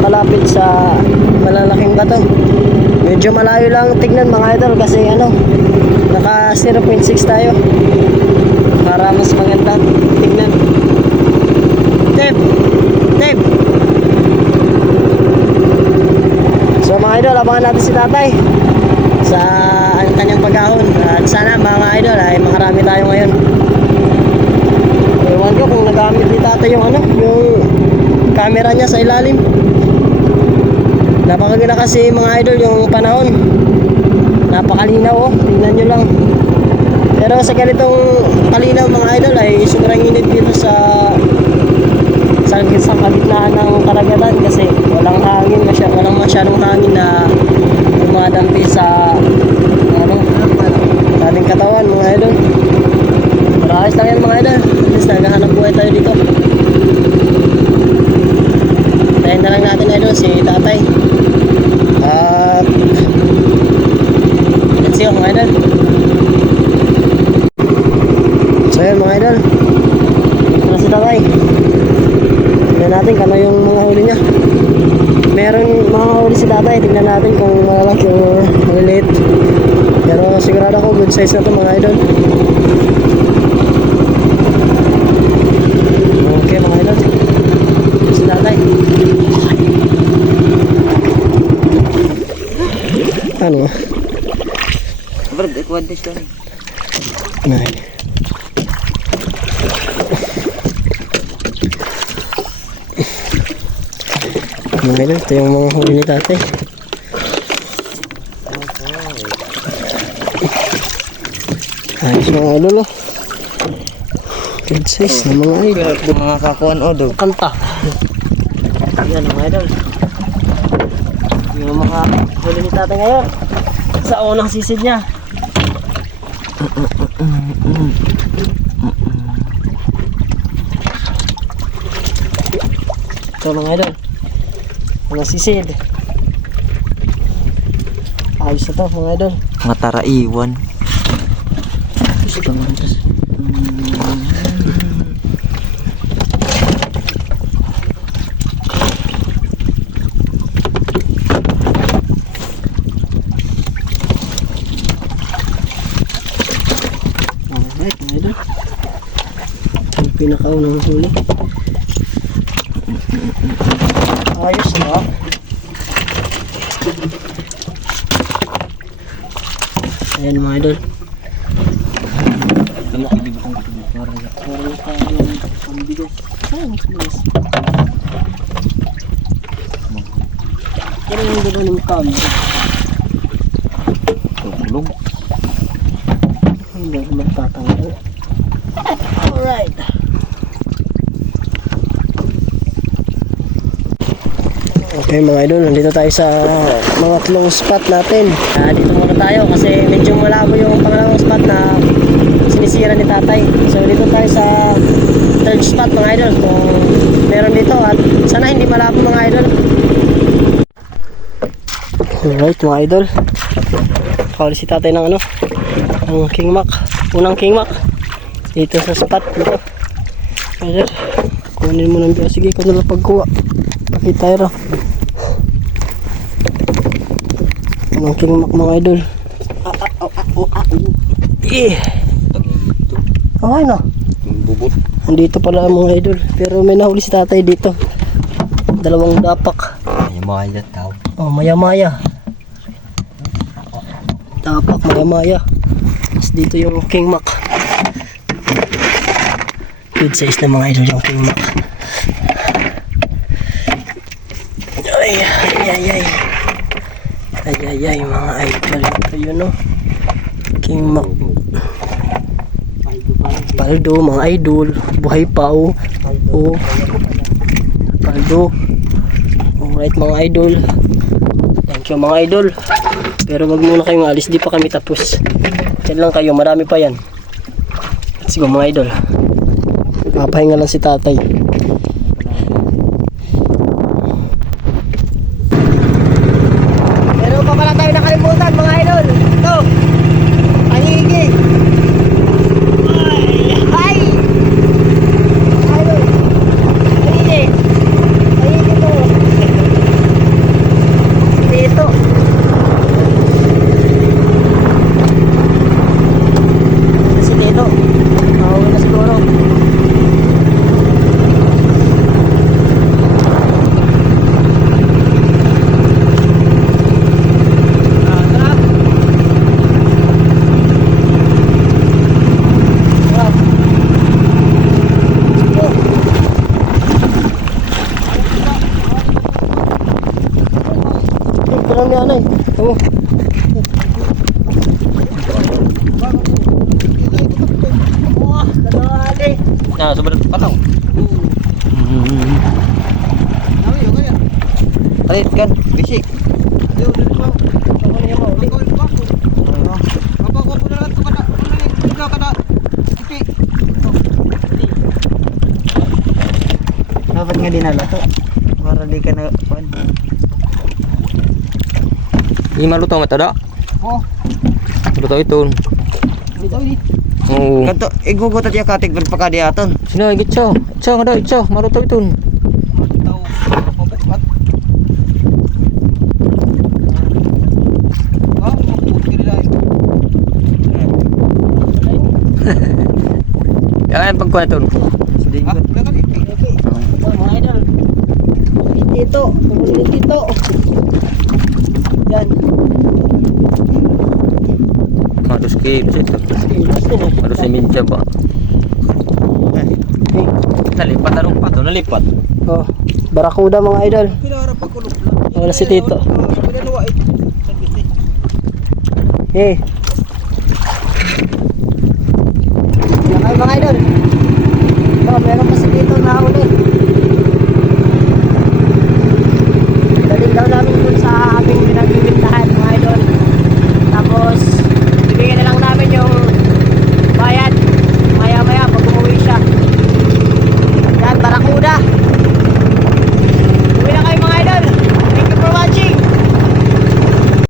palapit sa malalaking bato. Medyo malayo lang tignan mga idol kasi ano, naka 0.6 tayo para mas maganda tignan. Deb! Deb! So mga idol, abangan natin si tatay sa ang kanyang pag-ahon. At sana mga idol ay makarami tayo ngayon. Ewan ko kung nagamit ni tatay yung ano, yung camera niya sa ilalim. Napakaganda kasi mga idol yung panahon. Napakalinaw oh, tingnan nyo lang. Pero sa ganitong kalinaw mga idol ay sobrang init dito sa kalitnaan ng karagatan kasi walang hangin, walang masyadong hangin na dumadampi sa ano, ating katawan mga idol. Pero ayos lang yan mga idol, at least naghahanap buhay tayo dito. Tayo na lang natin idol si tatay. At let's see mga idol. So yun mga idol, dito na si tatay. Tignan natin kung ano yung mga huli niya. Meron mga huli si tatay, tignan natin kung malalaki o maliliit. Pero sigurado ako good size na ito mga idol. Okay mga idol, si tatay. Ano? Bro, ikuha din siya. Nay. Mga idol, ito yung mga huli ni tatay. Ayos mga idol oh. Good size na mga idol. Mga kakuan o dog. Kanta. Yan mga idol. Yung mga huli ni tatay ngayon sa unang sisid niya. Ito mga idol, mga sisid. Ayos na to mga idol. Mga taraiwan. Gusto naman ito. Alright mga idol, yung pinakaunang huli. Ayos na. Ayan mga idol. Parang pambigas. Ay, mas bigas. Yan yung gano'n ng camera. Tulong. Hindi magtatanggal. Alright. Okay mga idol, nandito tayo sa mga close spot natin. Dito muna tayo kasi medyo malabo yung pangalawang spot na sinisira ni tatay. So dito tayo sa third spot mga idol kung meron dito at sana hindi malabo mga idol. Alright mga idol, kawali si tatay ng ano, ang King Mac, unang King Mac dito sa spot dito. Idol, kunin mo ng biyo. Sige, ikaw na lang pagkuha. Pakita tayo. Ang King Mac mga idol. Okay na. Bubot. Andito pala mga idol. Pero may nahuli si tatay dito. Dalawang dapak. Maya tao. Oh, maya-maya. Dapak maya-maya. Tapos dito yung King Mac. Good size na mga idol yung King Mac. Ay, ay, ay, ay. Ay, ay, ay, mga idol. Ito yun, no? King Mac. Paldo, mga idol. Buhay pa, oh. Oh. Paldo. Alright, mga idol. Thank you, mga idol. Pero wag muna kayong alis. Di pa kami tapos. Yan lang kayo. Marami pa yan. Let's go, mga idol. Papahinga lang si tatay. Pero pa pala tayo nakalimutan mga idol. Ito, pangigi. Ay! Idol, pangigi. Pangigi to. lang ni Anay. Oo. Wah, kadali. Nah, sobrang pataw. Alit kan, bisik. Dapat nga dinala to. Para di ka na kuan. Ini malutong mata dak. Oh, Malutong itu. dito ni. Oh. Kanto igugot at yakatik berpakadi aton. Sino lagi chow? Chow ada chow malutong itu. Jangan pagkuan itu. Sedikit. Oh, mga idol. Dito, tumulit dito. Yan. Harus ke situ. Ilas din eh. Harus minja ba. Okay. Nalipat anong pato nalipat. Oh, barakuda mga idol. Wala si Tito. Eh,